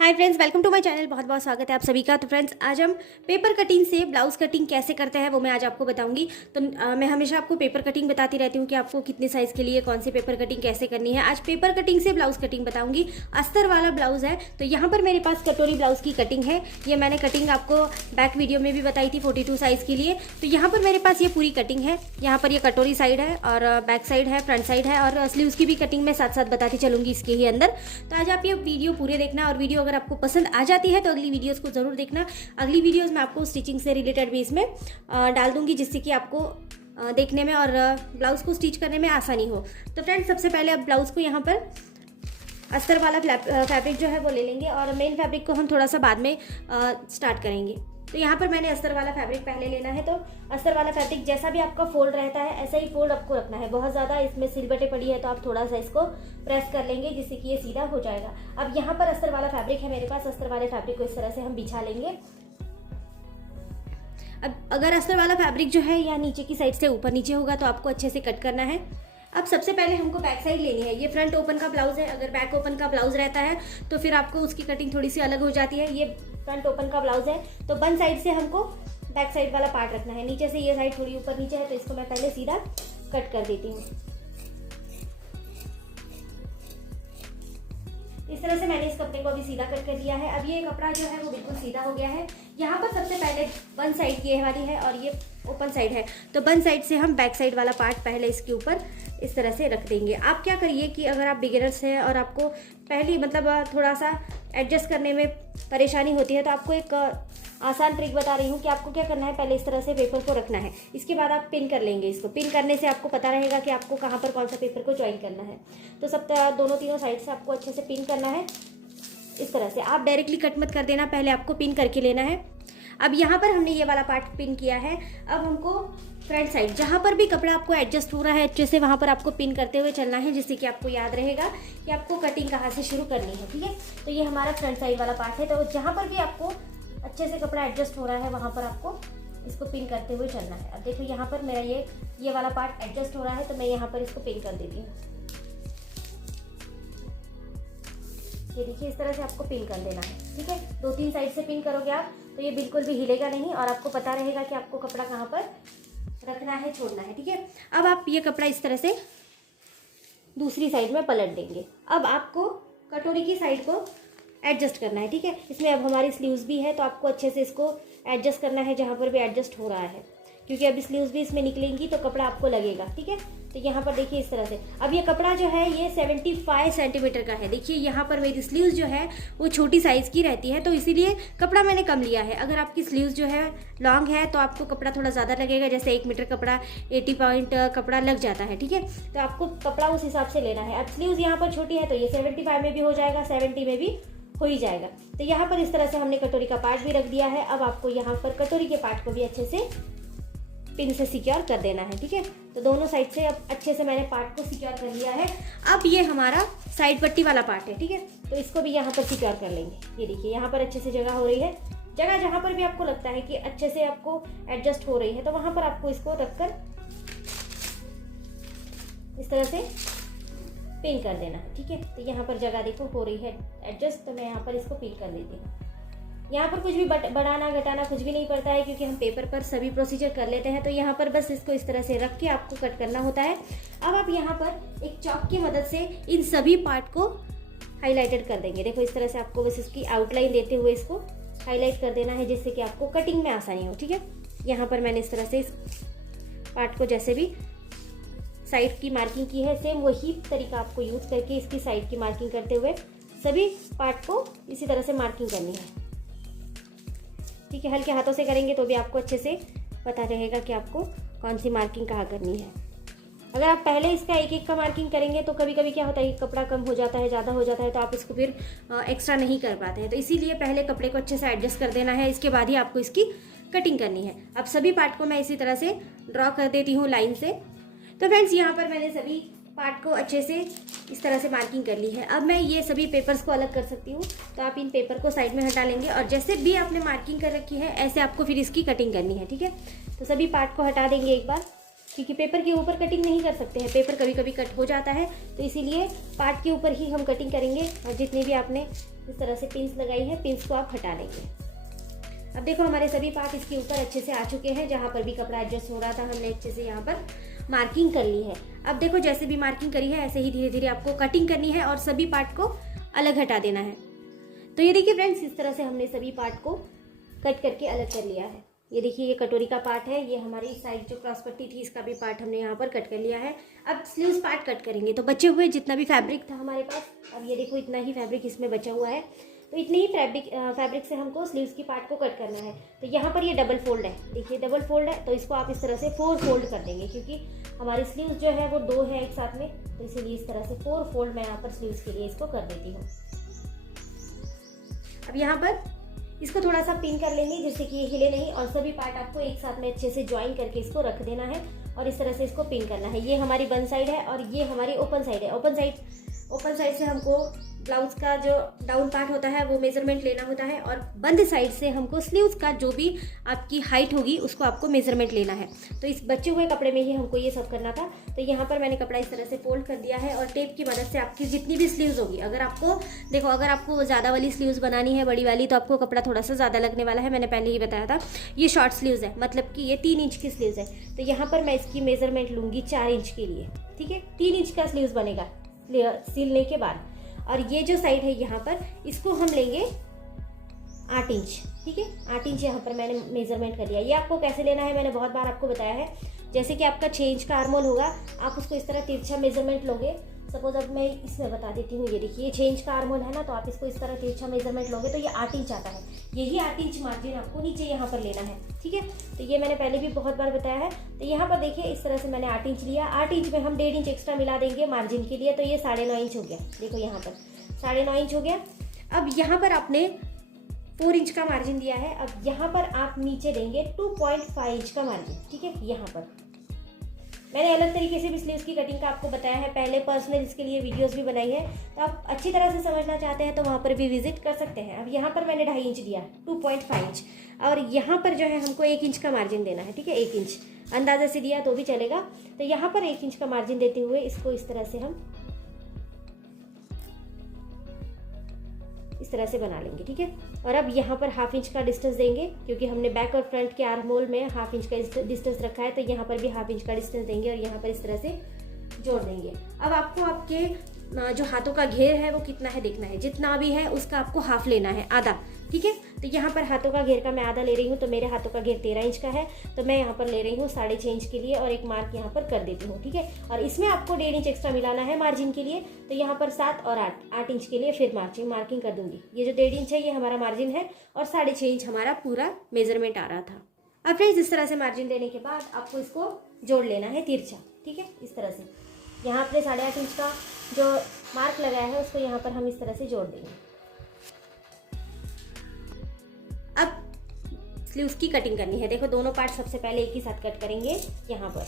Hi friends, welcome to my channel. बहुत बहुत स्वागत है आप सभी का। तो फ्रेंड्स, आज हम पेपर कटिंग से ब्लाउज़ कटिंग कैसे करते हैं वो मैं आज आपको बताऊंगी। तो मैं हमेशा आपको पेपर कटिंग बताती रहती हूँ कि आपको कितने साइज़ के लिए कौन सी पेपर कटिंग कैसे करनी है। आज पेपर कटिंग से ब्लाउज़ कटिंग बताऊंगी। अस्तर वाला ब्लाउज़ है, तो यहाँ पर मेरे पास कटोरी ब्लाउज़ की कटिंग है। ये मैंने कटिंग आपको बैक वीडियो में भी बताई थी 42 साइज़ के लिए। तो यहाँ पर मेरे पास ये पूरी कटिंग है। यहाँ पर ये कटोरी साइड है और बैक साइड है, फ्रंट साइड है और स्लीव्स की भी कटिंग मैं साथ साथ बताती चलूँगी इसके ही अंदर। तो आज आप ये वीडियो पूरे देखना, और वीडियो अगर आपको पसंद आ जाती है तो अगली वीडियोस को ज़रूर देखना। अगली वीडियोस में आपको स्टिचिंग से रिलेटेड भी इसमें डाल दूंगी, जिससे कि आपको देखने में और ब्लाउज़ को स्टिच करने में आसानी हो। तो फ्रेंड्स, सबसे पहले आप ब्लाउज़ को यहाँ पर अस्तर वाला फैब्रिक जो है वो ले लेंगे, और मेन फैब्रिक को हम थोड़ा सा बाद में स्टार्ट करेंगे। तो यहाँ पर मैंने अस्तर वाला फैब्रिक पहले लेना है। तो अस्तर वाला फैब्रिक जैसा भी आपका फोल्ड रहता है ऐसा ही फोल्ड आपको रखना है। बहुत ज़्यादा इसमें सिलबटें पड़ी है तो आप थोड़ा सा इसको प्रेस कर लेंगे, जिससे कि ये सीधा हो जाएगा। अब यहाँ पर अस्तर वाला फैब्रिक है मेरे पास। अस्तर वाले फैब्रिक को इस तरह से हम बिछा लेंगे। अब अगर अस्तर वाला फैब्रिक जो है या नीचे की साइड से ऊपर नीचे होगा तो आपको अच्छे से कट करना है। अब सबसे पहले हमको बैक साइड लेनी है। ये फ्रंट ओपन का ब्लाउज है। अगर बैक ओपन का ब्लाउज रहता है तो फिर आपको उसकी कटिंग थोड़ी सी अलग हो जाती है। ये फ्रंट ओपन का ब्लाउज है, तो बन साइड से हमको बैक साइड वाला पार्ट रखना है। नीचे से ये साइड थोड़ी ऊपर नीचे है, तो इसको मैं पहले सीधा कट कर देती हूँ। इस तरह से मैंने इस कपड़े को अभी सीधा कट कर लिया है। अब ये कपड़ा जो है वो बिल्कुल सीधा हो गया है। यहाँ पर सबसे पहले वन साइड ये वाली है और ये ओपन साइड है, तो वन साइड से हम बैक साइड वाला पार्ट पहले इसके ऊपर इस तरह से रख देंगे। आप क्या करिए कि अगर आप बिगिनर्स हैं और आपको पहली थोड़ा सा एडजस्ट करने में परेशानी होती है, तो आपको एक आसान ट्रिक बता रही हूँ कि आपको क्या करना है। पहले इस तरह से पेपर को रखना है, इसके बाद आप पिन कर लेंगे। इसको पिन करने से आपको पता रहेगा कि आपको कहाँ पर कौन सा पेपर को ज्वाइन करना है। तो सब दोनों तीनों साइड से आपको अच्छे से पिन करना है। इस तरह से आप डायरेक्टली कट मत कर देना, पहले आपको पिन करके लेना है। अब यहाँ पर हमने ये वाला पार्ट पिन किया है। अब हमको फ्रंट साइड जहाँ पर भी कपड़ा आपको एडजस्ट हो रहा है अच्छे से, वहाँ पर आपको पिन करते हुए चलना है, जिससे कि आपको याद रहेगा कि आपको कटिंग कहाँ से शुरू करनी है। ठीक है, तो ये हमारा फ्रंट साइड वाला पार्ट है। तो जहाँ पर भी आपको अच्छे से कपड़ा एडजस्ट हो रहा है वहाँ पर आपको इसको पिन करते हुए चलना है। अब देखो यहाँ पर मेरा ये वाला पार्ट एडजस्ट हो रहा है, तो मैं यहाँ पर इसको पिन कर देती हूँ। ये देखिए, इस तरह से आपको पिन कर देना है। ठीक है, 2-3 साइड से पिन करोगे आप तो ये बिल्कुल भी हिलेगा नहीं, और आपको पता रहेगा कि आपको कपड़ा कहाँ पर रखना है, छोड़ना है। ठीक है, अब आप ये कपड़ा इस तरह से दूसरी साइड में पलट देंगे। अब आपको कटोरी की साइड को एडजस्ट करना है। ठीक है, इसमें अब हमारी स्लीव्स भी है, तो आपको अच्छे से इसको एडजस्ट करना है जहाँ पर भी एडजस्ट हो रहा है, क्योंकि अब स्लीव्स भी इसमें निकलेंगी तो कपड़ा आपको लगेगा। ठीक है, तो यहाँ पर देखिए इस तरह से। अब ये कपड़ा जो है ये 75 सेंटीमीटर का है। देखिए यहाँ पर मेरी स्लीव्स जो है वो छोटी साइज़ की रहती है, तो इसीलिए कपड़ा मैंने कम लिया है। अगर आपकी स्लीव्स जो है लॉन्ग है तो आपको कपड़ा थोड़ा ज़्यादा लगेगा। जैसे 1 मीटर कपड़ा 80 पॉइंट कपड़ा लग जाता है। ठीक है, तो आपको कपड़ा उस हिसाब से लेना है। अब स्लीव्स यहाँ पर छोटी है तो ये 75 में भी हो जाएगा, 70 में भी हो ही जाएगा। तो यहाँ पर इस तरह से हमने कटोरी का पार्ट भी रख दिया है। अब आपको यहाँ पर कटोरी के पार्ट को भी अच्छे से पिन से सिक्योर कर देना है। ठीक है, तो दोनों साइड से अब अच्छे से मैंने पार्ट को सिक्योर कर लिया है। अब ये हमारा साइड पट्टी वाला पार्ट है। ठीक है, तो इसको भी यहाँ पर सिक्योर कर लेंगे। ये देखिए यहाँ पर अच्छे से जगह हो रही है। जगह जहाँ पर भी आपको लगता है कि अच्छे से आपको एडजस्ट हो रही है, तो वहाँ पर आपको इसको रखकर इस तरह से पिन कर देना है। ठीक है, तो यहाँ पर जगह देखो हो रही है एडजस्ट, तो मैं यहाँ पर इसको पिन कर देती हूँ। यहाँ पर कुछ भी बढ़ाना घटाना कुछ भी नहीं पड़ता है, क्योंकि हम पेपर पर सभी प्रोसीजर कर लेते हैं। तो यहाँ पर बस इसको इस तरह से रख के आपको कट करना होता है। अब आप यहाँ पर एक चॉक की मदद से इन सभी पार्ट को हाईलाइटेड कर देंगे। देखो इस तरह से आपको बस इसकी आउटलाइन देते हुए इसको हाईलाइट कर देना है, जिससे कि आपको कटिंग में आसानी हो। ठीक है, यहाँ पर मैंने इस तरह से इस पार्ट को जैसे भी साइड की मार्किंग की है, सेम वही तरीका आपको यूज़ करके इसकी साइड की मार्किंग करते हुए सभी पार्ट को इसी तरह से मार्किंग करनी है। ठीक है, हल्के हाथों से करेंगे तो भी आपको अच्छे से पता रहेगा कि आपको कौन सी मार्किंग कहाँ करनी है। अगर आप पहले इसका एक एक का मार्किंग करेंगे तो कभी कभी क्या होता है कि कपड़ा कम हो जाता है, ज़्यादा हो जाता है, तो आप इसको फिर एक्स्ट्रा नहीं कर पाते हैं। तो इसीलिए पहले कपड़े को अच्छे से एडजस्ट कर देना है, इसके बाद ही आपको इसकी कटिंग करनी है। अब सभी पार्ट को मैं इसी तरह से ड्रॉ कर देती हूँ लाइन से। तो फ्रेंड्स, यहाँ पर मैंने सभी पार्ट को अच्छे से इस तरह से मार्किंग कर ली है। अब मैं ये सभी पेपर्स को अलग कर सकती हूँ, तो आप इन पेपर को साइड में हटा लेंगे, और जैसे भी आपने मार्किंग कर रखी है ऐसे आपको फिर इसकी कटिंग करनी है। ठीक है, तो सभी पार्ट को हटा देंगे एक बार। क्योंकि पेपर के ऊपर कटिंग नहीं कर सकते हैं, पेपर कभी कभी कट हो जाता है, तो इसीलिए पार्ट के ऊपर ही हम कटिंग करेंगे। और जितनी भी आपने इस तरह से पिन्स लगाई है, पिन्स को आप हटा लेंगे। अब देखो हमारे सभी पार्ट इसके ऊपर अच्छे से आ चुके हैं। जहाँ पर भी कपड़ा एडजस्ट हो रहा था हमने अच्छे से यहाँ पर मार्किंग कर ली है। अब देखो जैसे भी मार्किंग करी है ऐसे ही धीरे धीरे आपको कटिंग करनी है और सभी पार्ट को अलग हटा देना है। तो ये देखिए फ्रेंड्स, इस तरह से हमने सभी पार्ट को कट करके अलग कर लिया है। ये देखिए ये कटोरी का पार्ट है, ये हमारी साइड जो क्रॉस पट्टी थी इसका भी पार्ट हमने यहाँ पर कट कर लिया है। अब स्लीव्स पार्ट कट करेंगे। तो बचे हुए जितना भी फैब्रिक था हमारे पास, अब ये देखो इतना ही फैब्रिक इसमें बचा हुआ है, तो इतने ही फैब्रिक से हमको स्लीव्स की पार्ट को कट करना है। तो यहाँ पर ये डबल फोल्ड है, देखिए डबल फोल्ड है, तो इसको आप इस तरह से 4 फोल्ड कर देंगे, क्योंकि हमारी स्लीव्स जो है वो 2 है एक साथ में, तो इसीलिए इस तरह से 4 फोल्ड मैं यहाँ पर स्लीव्स के लिए इसको कर देती हूँ। अब यहाँ पर इसको थोड़ा सा पिन कर लेंगे जिससे कि ये हिले नहीं, और सभी पार्ट आपको एक साथ में अच्छे से ज्वाइन करके इसको रख देना है और इस तरह से इसको पिन करना है। ये हमारी बंद साइड है और ये हमारी ओपन साइड है। ओपन साइड से हमको ब्लाउज का जो डाउन पार्ट होता है वो मेजरमेंट लेना होता है, और बंद साइड से हमको स्लीव्स का जो भी आपकी हाइट होगी उसको आपको मेजरमेंट लेना है। तो इस बचे हुए कपड़े में ही हमको ये सब करना था। तो यहाँ पर मैंने कपड़ा इस तरह से फोल्ड कर दिया है और टेप की मदद से आपकी जितनी भी स्लीव्स होगी, अगर आपको ज़्यादा वाली स्लीव्स बनानी है, बड़ी वाली, तो आपको कपड़ा थोड़ा सा ज़्यादा लगने वाला है। मैंने पहले ही बताया था ये शॉर्ट स्लीव्स है, मतलब कि ये 3 इंच की स्लीव्स है। तो यहाँ पर मैं इसकी मेजरमेंट लूँगी 4 इंच के लिए, ठीक है। 3 इंच का स्लीव्स बनेगा सिलने के बाद। और ये जो साइड है यहाँ पर इसको हम लेंगे 8 इंच, ठीक है। 8 इंच यहाँ पर मैंने मेजरमेंट कर लिया। ये आपको कैसे लेना है मैंने बहुत बार आपको बताया है। जैसे कि आपका 6 इंच का आर्मोल होगा, आप उसको इस तरह तिरछा मेजरमेंट लोगे। सपोज अब मैं इसमें बता देती हूँ, ये देखिए ये 6 इंच का आर्मोल है ना, तो आप इसको इस तरह तिरछा मेजरमेंट लोगे तो ये 8 इंच आता है। यही 8 इंच मार्जिन आपको नीचे यहाँ पर लेना है, ठीक है। तो ये मैंने पहले भी बहुत बार बताया है। तो यहाँ पर देखिए इस तरह से मैंने 8 इंच लिया। 8 इंच में हम 1.5 इंच एक्स्ट्रा मिला देंगे मार्जिन के लिए, तो ये 9.5 इंच हो गया। देखो यहाँ पर 9.5 इंच हो गया। अब यहाँ पर आपने 4 इंच का मार्जिन दिया है। अब यहाँ पर आप नीचे देंगे 2.5 इंच का मार्जिन, ठीक है। यहाँ पर मैंने अलग तरीके से भी स्लीव्स की कटिंग का आपको बताया है, पहले पर्सनल इसके लिए वीडियोस भी बनाई है। तो आप अच्छी तरह से समझना चाहते हैं तो वहाँ पर भी विजिट कर सकते हैं। अब यहाँ पर मैंने 2.5 इंच दिया, 2.5 इंच, और यहाँ पर जो है हमको 1 इंच का मार्जिन देना है, ठीक है। 1 इंच अंदाजा से दिया तो भी चलेगा। तो यहाँ पर 1 इंच का मार्जिन देते हुए इसको इस तरह से हम इस तरह से बना लेंगे, ठीक है। और अब यहाँ पर 1/2 इंच का डिस्टेंस देंगे, क्योंकि हमने बैक और फ्रंट के आर्म होल में 1/2 इंच का डिस्टेंस रखा है, तो यहाँ पर भी 1/2 इंच का डिस्टेंस देंगे और यहाँ पर इस तरह से जोड़ देंगे। अब आपको आपके जो हाथों का घेर है वो कितना है देखना है, जितना भी है उसका आपको हाफ लेना है, आधा, ठीक है। तो यहाँ पर हाथों का घेर का मैं आधा ले रही हूँ, तो मेरे हाथों का घेर 13 इंच का है, तो मैं यहाँ पर ले रही हूँ 6.5 इंच के लिए और एक मार्क यहाँ पर कर देती हूँ, ठीक है। और इसमें आपको 1.5 इंच एक्स्ट्रा मिलाना है मार्जिन के लिए, तो यहाँ पर 7 और 8 इंच के लिए फिर मार्किंग कर दूंगी। ये जो 1.5 इंच है ये हमारा मार्जिन है और 6.5 इंच हमारा पूरा मेजरमेंट आ रहा था। अब फ्रेंड्स इस तरह से मार्जिन लेने के बाद आपको इसको जोड़ लेना है तिरछा, ठीक है। इस तरह से यहाँ पर 8.5 इंच का जो मार्क लगाया है उसको यहाँ पर हम इस तरह से जोड़ देंगे। अब स्लीव्स की कटिंग करनी है। देखो दोनों पार्ट सबसे पहले एक ही साथ कट करेंगे यहाँ पर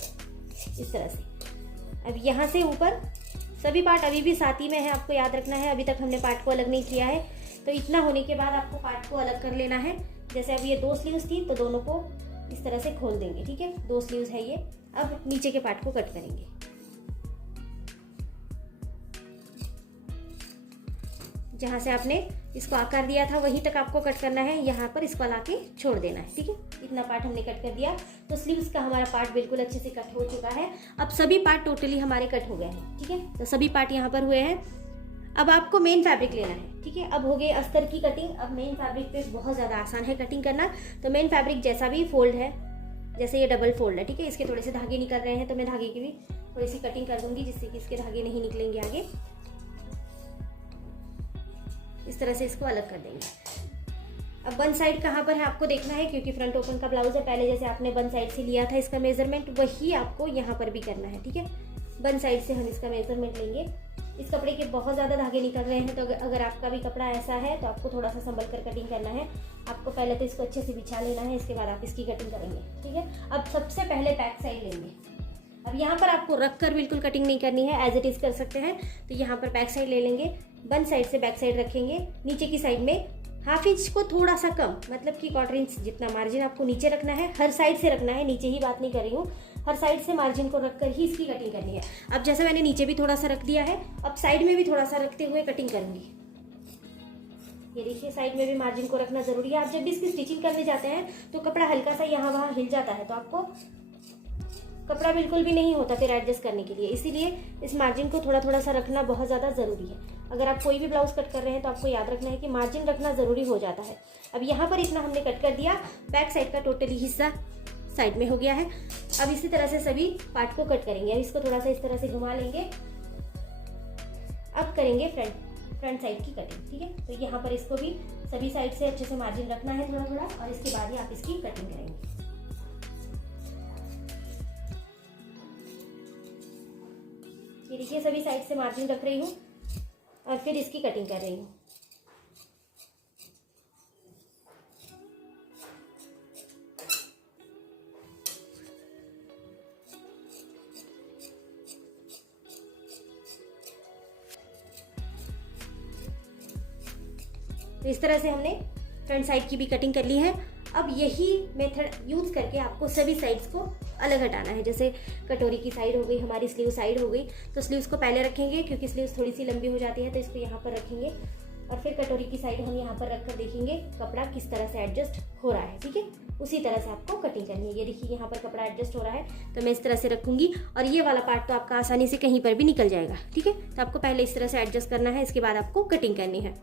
इस तरह से। अब यहाँ से ऊपर सभी पार्ट अभी भी साथ ही में है, आपको याद रखना है, अभी तक हमने पार्ट को अलग नहीं किया है। तो इतना होने के बाद आपको पार्ट को अलग कर लेना है। जैसे अब ये 2 स्लीव्स थी तो दोनों को इस तरह से खोल देंगे, ठीक है। 2 स्लीव्स है ये। अब नीचे के पार्ट को कट करेंगे। जहाँ से आपने इसको आकार दिया था वहीं तक आपको कट करना है, यहाँ पर इसको लाके छोड़ देना है, ठीक है। इतना पार्ट हमने कट कर दिया, तो स्लीव्स का हमारा पार्ट बिल्कुल अच्छे से कट हो चुका है। अब सभी पार्ट टोटली हमारे कट हो गए हैं, ठीक है। तो सभी पार्ट यहाँ पर हुए हैं। अब आपको मेन फैब्रिक लेना है, ठीक है। अब हो गई अस्तर की कटिंग। अब मेन फैब्रिक पे बहुत ज़्यादा आसान है कटिंग करना। तो मेन फैब्रिक जैसा भी फोल्ड है, जैसे ये डबल फोल्ड है, ठीक है, इसके थोड़े से धागे निकल रहे हैं, तो मैं धागे की भी थोड़ी सी कटिंग कर दूंगी जिससे कि इसके धागे नहीं निकलेंगे आगे। इस तरह से इसको अलग कर देंगे। अब वन साइड कहाँ पर है आपको देखना है, क्योंकि फ्रंट ओपन का ब्लाउज है। पहले जैसे आपने वन साइड से लिया था इसका मेजरमेंट, वही आपको यहाँ पर भी करना है, ठीक है। वन साइड से हम इसका मेजरमेंट लेंगे। इस कपड़े के बहुत ज़्यादा धागे निकल रहे हैं, तो अगर आपका भी कपड़ा ऐसा है तो आपको थोड़ा सा संभल कर कटिंग करना है। आपको पहले तो इसको अच्छे से बिछा लेना है, इसके बाद आप इसकी कटिंग करेंगे, ठीक है। अब सबसे पहले बैक साइड लेंगे। अब यहाँ पर आपको रख कर बिल्कुल कटिंग नहीं करनी है, एज इट इज़ कर सकते हैं। तो यहाँ पर बैक साइड ले लेंगे, वन साइड से बैक साइड रखेंगे। नीचे की साइड में 1/2 इंच को थोड़ा सा कम, मतलब कि 1/4 इंच जितना मार्जिन आपको नीचे रखना है, हर साइड से रखना है, नीचे ही बात नहीं कर रही हूँ। हर साइड से मार्जिन को रखकर ही इसकी कटिंग करनी है। अब जैसे मैंने नीचे भी थोड़ा सा रख दिया है, अब साइड में भी थोड़ा सा रखते हुए कटिंग करूंगी। ये देखिए साइड में भी मार्जिन को रखना जरूरी है। आप जब भी इसकी स्टिचिंग करने जाते हैं तो कपड़ा हल्का सा यहाँ वहाँ हिल जाता है, तो आपको कपड़ा बिल्कुल भी नहीं होता फिर एडजस्ट करने के लिए, इसीलिए इस मार्जिन को थोड़ा थोड़ा सा रखना बहुत ज़्यादा ज़रूरी है। अगर आप कोई भी ब्लाउज कट कर रहे हैं तो आपको याद रखना है कि मार्जिन रखना ज़रूरी हो जाता है। अब यहाँ पर इतना हमने कट कर दिया, बैक साइड का टोटली हिस्सा साइड में हो गया है। अब इसी तरह से सभी पार्ट को कट करेंगे। अब इसको थोड़ा सा इस तरह से घुमा लेंगे। अब करेंगे फ्रंट साइड की कटिंग, ठीक है। तो यहाँ पर इसको भी सभी साइड से अच्छे से मार्जिन रखना है थोड़ा थोड़ा, और इसके बाद ही आप इसकी कटिंग करेंगे। ये देखिए सभी साइड से मार्जिन रख रही हूँ और फिर इसकी कटिंग कर रही हूँ। तो इस तरह से हमने फ्रंट साइड की भी कटिंग कर ली है। अब यही मेथड यूज़ करके आपको सभी साइड्स को अलग हटाना है। जैसे कटोरी की साइड हो गई, हमारी स्लीव साइड हो गई, तो स्लीव्स को पहले रखेंगे क्योंकि स्लीव्स थोड़ी सी लंबी हो जाती है, तो इसको यहाँ पर रखेंगे और फिर कटोरी की साइड हम यहाँ पर रखकर देखेंगे कपड़ा किस तरह से एडजस्ट हो रहा है, ठीक है। उसी तरह से आपको कटिंग करनी है। ये देखिए यहाँ पर कपड़ा एडजस्ट हो रहा है, तो मैं इस तरह से रखूंगी और ये वाला पार्ट तो आपका आसानी से कहीं पर भी निकल जाएगा, ठीक है। तो आपको पहले इस तरह से एडजस्ट करना है, इसके बाद आपको कटिंग करनी है।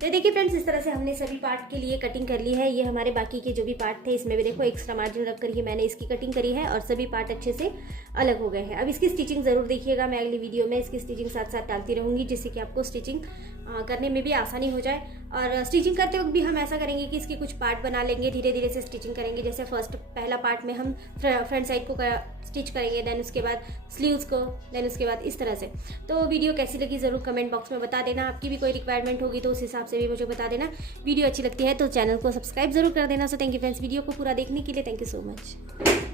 तो देखिए फ्रेंड्स, इस तरह से हमने सभी पार्ट के लिए कटिंग कर ली है। ये हमारे बाकी के जो भी पार्ट थे इसमें भी देखो एक्स्ट्रा मार्जिन रख कर ही मैंने इसकी कटिंग करी है और सभी पार्ट अच्छे से अलग हो गए हैं। अब इसकी स्टिचिंग ज़रूर देखिएगा, मैं अगली वीडियो में इसकी स्टिचिंग साथ साथ डालती रहूँगी, जिससे कि आपको स्टिचिंग करने में भी आसानी हो जाए। और स्टिचिंग करते वक्त भी हम ऐसा करेंगे कि इसके कुछ पार्ट बना लेंगे, धीरे धीरे से स्टिचिंग करेंगे। जैसे पहला पार्ट में हम फ्रंट साइड को स्टिच करेंगे, देन उसके बाद स्लीव्स को, देन उसके बाद इस तरह से। तो वीडियो कैसी लगी ज़रूर कमेंट बॉक्स में बता देना। आपकी भी कोई रिक्वायरमेंट होगी तो उस हिसाब से भी मुझे बता देना। वीडियो अच्छी लगती है तो चैनल को सब्सक्राइब जरूर कर देना। So thank you friends, video को पूरा देखने के लिए थैंक यू सो मच।